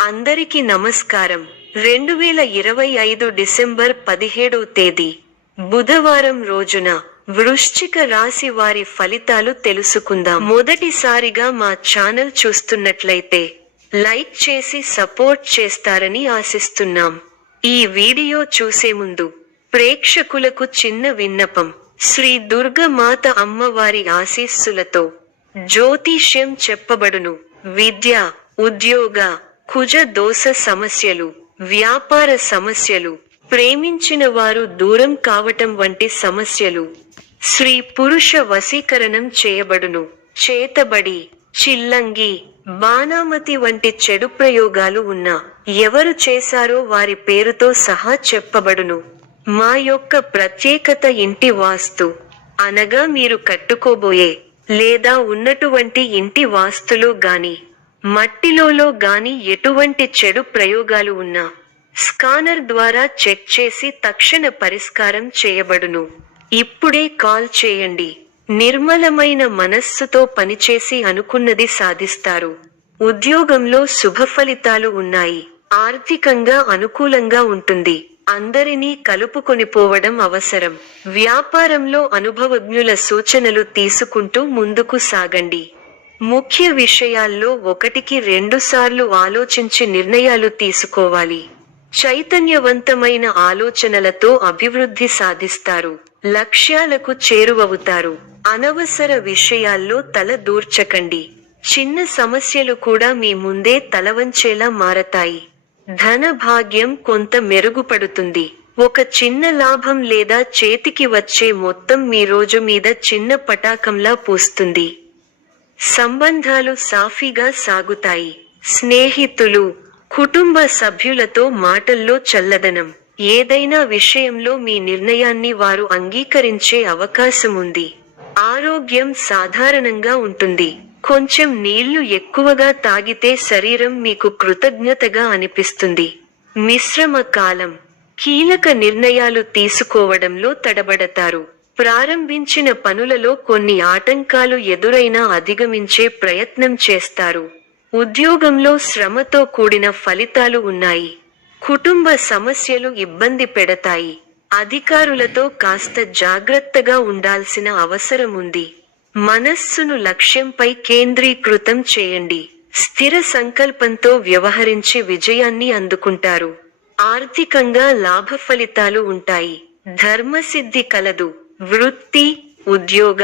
అందరికీ నమస్కారం. 2025 డిసెంబర్ 17వ తేదీ బుధవారం రోజున వృశ్చిక రాశి వారి ఫలితాలు తెలుసుకుందాం. మొదటిసారిగా మా ఛానల్ చూస్తున్నట్లయితే లైక్ చేసి సపోర్ట్ చేస్తారని ఆశిస్తున్నాం. ఈ వీడియో చూసే ముందు ప్రేక్షకులకు చిన్న విన్నపం. శ్రీ దుర్గమాత అమ్మవారి ఆశీస్సులతో జ్యోతిష్యం చెప్పబడును. విద్య, ఉద్యోగ, కుజ దోష సమస్యలు, వ్యాపార సమస్యలు, ప్రేమించిన వారు దూరం కావటం వంటి సమస్యలు, స్త్రీ పురుష వశీకరణం చేయబడును. చేతబడి, చిల్లంగి, బాణామతి వంటి చెడు ప్రయోగాలు ఉన్నా ఎవరు చేశారో వారి పేరుతో సహా చెప్పబడును. మా యొక్క ప్రత్యేకత ఇంటి వాస్తు అనగా మీరు కట్టుకోబోయే లేదా ఉన్నటువంటి ఇంటి వాస్తులో గాని మట్టిలో గాని ఎటువంటి చెడు ప్రయోగాలు ఉన్నా స్కానర్ ద్వారా చెక్ చేసి తక్షణ పరిష్కారం చేయబడును. ఇప్పుడే కాల్ చేయండి. నిర్మలమైన మనస్సుతో పనిచేసి అనుకున్నది సాధిస్తారు. ఉద్యోగంలో శుభ ఫలితాలు ఉన్నాయి. ఆర్థికంగా అనుకూలంగా ఉంటుంది. అందరినీ కలుపుకొనిపోవడం అవసరం. వ్యాపారంలో అనుభవజ్ఞుల సూచనలు తీసుకుంటూ ముందుకు సాగండి. ముఖ్య విషయాల్లో 1-2 సార్లు ఆలోచించి నిర్ణయాలు తీసుకోవాలి. చైతన్యవంతమైన ఆలోచనలతో అభివృద్ధి సాధిస్తారు. లక్ష్యాలకు చేరువవుతారు. అనవసర విషయాల్లో తల దూర్చకండి. చిన్న సమస్యలు కూడా మీ ముందే తలవంచేలా మారతాయి. ధన భాగ్యం కొంత మెరుగుపడుతుంది. ఒక చిన్న లాభం లేదా చేతికి వచ్చే మొత్తం మీ రోజు మీద చిన్న పటాకంలా పూస్తుంది. సంబంధాలు సాఫీగా సాగుతాయి. స్నేహితులు, కుటుంబ సభ్యులతో మాటల్లో చల్లదనం. ఏదైనా విషయంలో మీ నిర్ణయాన్ని వారు అంగీకరించే అవకాశం ఉంది. ఆరోగ్యం సాధారణంగా ఉంటుంది. కొంచెం నీళ్లు ఎక్కువగా తాగితే శరీరం మీకు కృతజ్ఞతగా అనిపిస్తుంది. మిశ్రమ కాలం. కీలక నిర్ణయాలు తీసుకోవడంలో తడబడతారు. ప్రారంభించిన పనులలో కొన్ని ఆటంకాలు ఎదురైనా అధిగమించే ప్రయత్నం చేస్తారు. ఉద్యోగంలో శ్రమతో కూడిన ఫలితాలు ఉన్నాయి. కుటుంబ సమస్యలు ఇబ్బంది పెడతాయి. అధికారులతో కాస్త జాగ్రత్తగా ఉండాల్సిన అవసరం ఉంది. మనస్సును లక్ష్యంపై కేంద్రీకృతం చేయండి. స్థిర సంకల్పంతో వ్యవహరించి విజయాన్ని అందుకుంటారు. ఆర్థికంగా లాభ ఫలితాలు ఉంటాయి. ధర్మసిద్ధి కలదు. వృత్తి, ఉద్యోగ,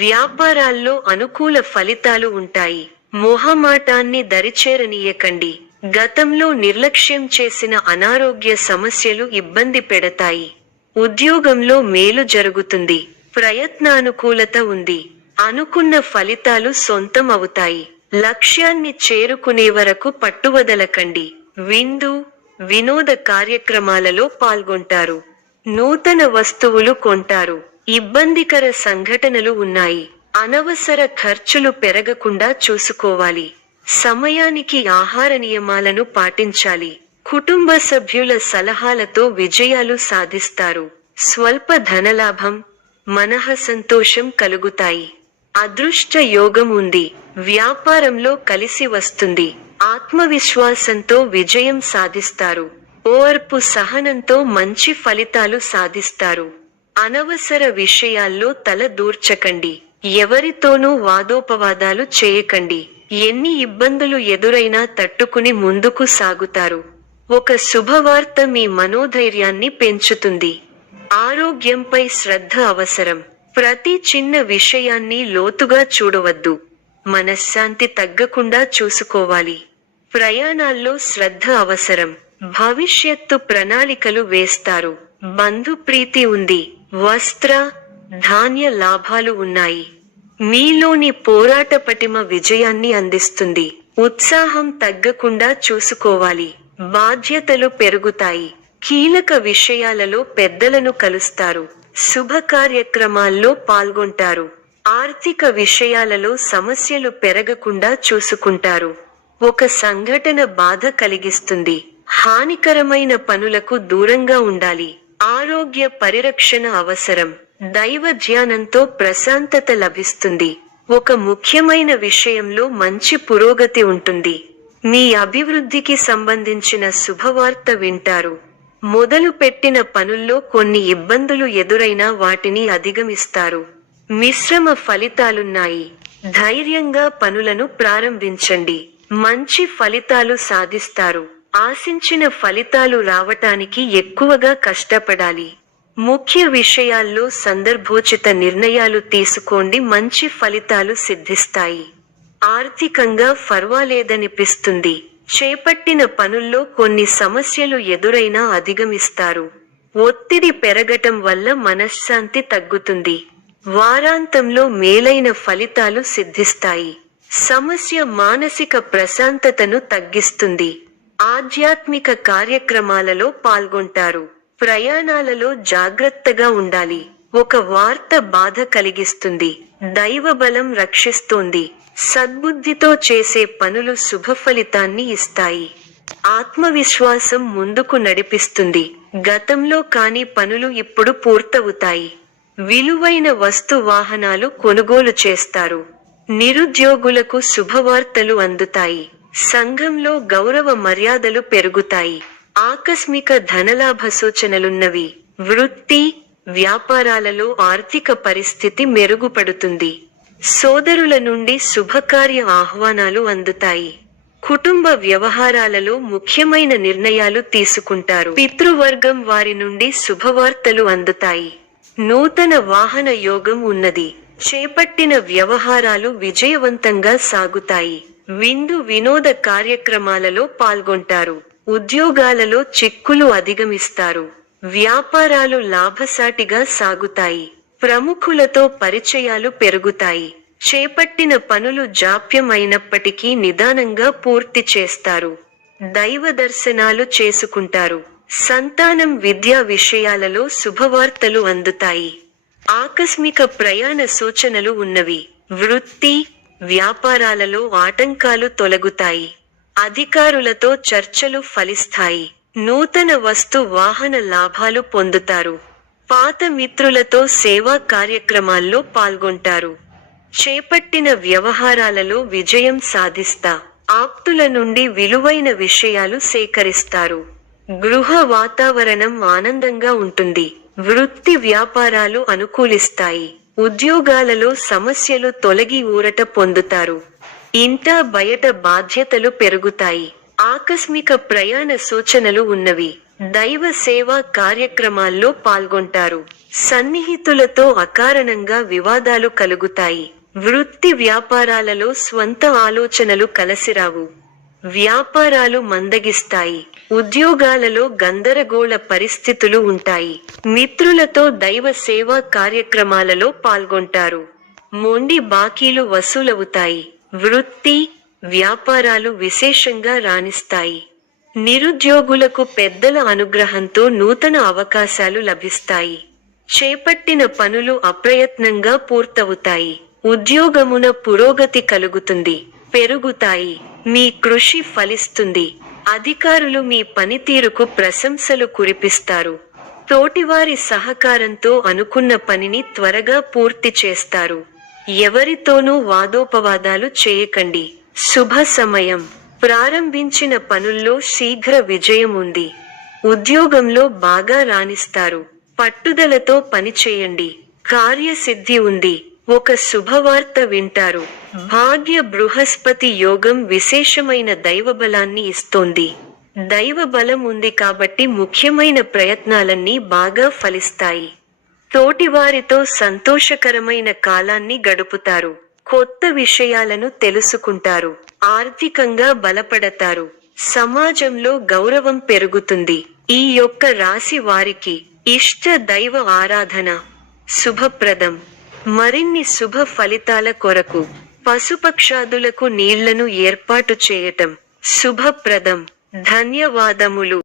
వ్యాపారాల్లో అనుకూల ఫలితాలు ఉంటాయి. మొహమాటాన్ని దరిచేరనీయకండి. గతంలో నిర్లక్ష్యం చేసిన అనారోగ్య సమస్యలు ఇబ్బంది పెడతాయి. ఉద్యోగంలో మేలు జరుగుతుంది. ప్రయత్నానుకూలత ఉంది. అనుకున్న ఫలితాలు సొంతం అవుతాయి. లక్ష్యాన్ని చేరుకునే వరకు పట్టువదలకండి. విందు, వినోద కార్యక్రమాలలో పాల్గొంటారు. నూతన వస్తువులు కొంటారు. ఇబ్బందికర సంఘటనలు ఉన్నాయి. అనవసర ఖర్చులు పెరగకుండా చూసుకోవాలి. సమయానికి ఆహార నియమాలను పాటించాలి. కుటుంబ సభ్యుల సలహాలతో విజయాలు సాధిస్తారు. స్వల్ప ధనలాభం, మనః సంతోషం కలుగుతాయి. అదృష్ట యోగం ఉంది. వ్యాపారంలో కలిసి వస్తుంది. ఆత్మవిశ్వాసంతో విజయం సాధిస్తారు. ఓర్పు సహనంతో మంచి ఫలితాలు సాధిస్తారు. అనవసర విషయాల్లో తల దూర్చకండి. ఎవరితోనూ వాదోపవాదాలు చేయకండి. ఎన్ని ఇబ్బందులు ఎదురైనా తట్టుకుని ముందుకు సాగుతారు. ఒక శుభవార్త మీ మనోధైర్యాన్ని పెంచుతుంది. ఆరోగ్యంపై శ్రద్ధ అవసరం. ప్రతి చిన్న విషయాన్ని లోతుగా చూడవద్దు. మనశ్శాంతి తగ్గకుండా చూసుకోవాలి. ప్రయాణాల్లో శ్రద్ధ అవసరం. భవిష్యత్తు ప్రణాళికలు వేస్తారు. బంధుప్రీతి ఉంది. వస్త్ర, ధాన్య లాభాలు ఉన్నాయి. మీలోని పోరాట పటిమ విజయాన్ని అందిస్తుంది. ఉత్సాహం తగ్గకుండా చూసుకోవాలి. బాధ్యతలు పెరుగుతాయి. కీలక విషయాలలో పెద్దలను కలుస్తారు. శుభ కార్యక్రమాల్లో పాల్గొంటారు. ఆర్థిక విషయాలలో సమస్యలు పెరగకుండా చూసుకుంటారు. ఒక సంఘటన బాధ కలిగిస్తుంది. హానికరమైన పనులకు దూరంగా ఉండాలి. ఆరోగ్య పరిరక్షణ అవసరం. దైవ ధ్యానంతో ప్రశాంతత లభిస్తుంది. ఒక ముఖ్యమైన విషయంలో మంచి పురోగతి ఉంటుంది. మీ అభివృద్ధికి సంబంధించిన శుభవార్త వింటారు. మొదలు పెట్టిన పనుల్లో కొన్ని ఇబ్బందులు ఎదురైనా వాటిని అధిగమిస్తారు. మిశ్రమ ఫలితాలున్నాయి. ధైర్యంగా పనులను ప్రారంభించండి. మంచి ఫలితాలు సాధిస్తారు. ఆశించిన ఫలితాలు రావటానికి ఎక్కువగా కష్టపడాలి. ముఖ్య విషయాల్లో సందర్భోచిత నిర్ణయాలు తీసుకోండి. మంచి ఫలితాలు సిద్ధిస్తాయి. ఆర్థికంగా పర్వాలేదనిపిస్తుంది. చేపట్టిన పనుల్లో కొన్ని సమస్యలు ఎదురైనా అధిగమిస్తారు. ఒత్తిడి పెరగటం వల్ల మనశ్శాంతి తగ్గుతుంది. వారాంతంలో మేలైన ఫలితాలు సిద్ధిస్తాయి. సమస్య మానసిక ప్రశాంతతను తగ్గిస్తుంది. ఆధ్యాత్మిక కార్యక్రమాలలో పాల్గొంటారు. ప్రయాణాలలో జాగ్రత్తగా ఉండాలి. ఒక వార్త బాధ కలిగిస్తుంది. దైవబలం రక్షిస్తోంది. సద్బుద్ధితో చేసే పనులు శుభ ఫలితాన్ని ఇస్తాయి. ఆత్మవిశ్వాసం ముందుకు నడిపిస్తుంది. గతంలో కాని పనులు ఇప్పుడు పూర్తవుతాయి. విలువైన వస్తు వాహనాలు కొనుగోలు చేస్తారు. నిరుద్యోగులకు శుభవార్తలు అందుతాయి. సంఘంలో గౌరవ మర్యాదలు పెరుగుతాయి. ఆకస్మిక ధనలాభ సూచనలున్నవి. వృత్తి, వ్యాపారాలలో ఆర్థిక పరిస్థితి మెరుగుపడుతుంది. సోదరుల నుండి శుభకార్య ఆహ్వానాలు అందుతాయి. కుటుంబ వ్యవహారాలలో ముఖ్యమైన నిర్ణయాలు తీసుకుంటారు. పితృవర్గం వారి నుండి శుభవార్తలు అందుతాయి. నూతన వాహన యోగం ఉన్నది. చేపట్టిన వ్యవహారాలు విజయవంతంగా సాగుతాయి. విందు వినోద కార్యక్రమాలలో పాల్గొంటారు. ఉద్యోగాలలో చిక్కులు అధిగమిస్తారు. వ్యాపారాలు లాభసాటిగా సాగుతాయి. ప్రముఖులతో పరిచయాలు పెరుగుతాయి. చేపట్టిన పనులు జాప్యం అయినప్పటికీ నిదానంగా పూర్తి చేస్తారు. దైవ దర్శనాలు చేసుకుంటారు. సంతానం విద్యా విషయాలలో శుభవార్తలు అందుతాయి. ఆకస్మిక ప్రయాణ సూచనలు ఉన్నవి. వృత్తి, వ్యాపారాలలో ఆటంకాలు తొలగుతాయి. అధికారులతో చర్చలు ఫలిస్తాయి. నూతన వస్తు వాహన లాభాలు పొందుతారు. పాత మిత్రులతో సేవా కార్యక్రమాల్లో పాల్గొంటారు. చేపట్టిన వ్యవహారాలలో విజయం సాధిస్తా. ఆప్తుల నుండి విలువైన విషయాలు సేకరిస్తారు. గృహ వాతావరణం ఆనందంగా ఉంటుంది. వృత్తి వ్యాపారాలు అనుకూలిస్తాయి. ఉద్యోగాలలో సమస్యలు తొలగి ఊరట పొందుతారు. ఇంట బయట బాధ్యతలు పెరుగుతాయి. ఆకస్మిక ప్రయాణ సూచనలు ఉన్నవి. దైవ సేవా కార్యక్రమాల్లో పాల్గొంటారు. సన్నిహితులతో అకారణంగా వివాదాలు కలుగుతాయి. వృత్తి వ్యాపారాలలో స్వంత ఆలోచనలు కలసిరావు. వ్యాపారాలు మందగిస్తాయి. ఉద్యోగాలలో గందరగోళ పరిస్థితులు ఉంటాయి. మిత్రులతో దైవ సేవా కార్యక్రమాలలో పాల్గొంటారు. మొండి బాకీలు వసూలవుతాయి. వృత్తి, వ్యాపారాలు విశేషంగా రాణిస్తాయి. నిరుద్యోగులకు పెద్దల అనుగ్రహంతో నూతన అవకాశాలు లభిస్తాయి. చేపట్టిన పనులు అప్రయత్నంగా పూర్తవుతాయి. ఉద్యోగమున పురోగతి కలుగుతుంది. పెరుగుతాయి. మీ కృషి ఫలిస్తుంది. అధికారులు మీ పనితీరుకు ప్రశంసలు కురిపిస్తారు. తోటివారి సహకారంతో అనుకున్న పనిని త్వరగా పూర్తి చేస్తారు. ఎవరితోనూ వాదోపవాదాలు చేయకండి. శుభ సమయం. ప్రారంభించిన పనుల్లో శీఘ్ర విజయం ఉంది. ఉద్యోగంలో బాగా రాణిస్తారు. పట్టుదలతో పనిచేయండి. కార్యసిద్ధి ఉంది. ఒక శుభవార్త వింటారు. భాగ్య బృహస్పతి యోగం విశేషమైన దైవబలాన్ని ఇస్తోంది. దైవబలం ఉంది కాబట్టి ముఖ్యమైన ప్రయత్నాలన్నీ బాగా ఫలిస్తాయి. తోటివారితో సంతోషకరమైన కాలాన్ని గడుపుతారు. కొత్త విషయాలను తెలుసుకుంటారు. ఆర్థికంగా బలపడతారు. సమాజంలో గౌరవం పెరుగుతుంది. ఈ యొక్క రాశి వారికి ఇష్ట దైవ ఆరాధన శుభప్రదం. మరిన్ని శుభ ఫలితాల కొరకు పశుపక్షాదులకు నీళ్లను ఏర్పాటు చేయటం శుభప్రదం. ధన్యవాదములు.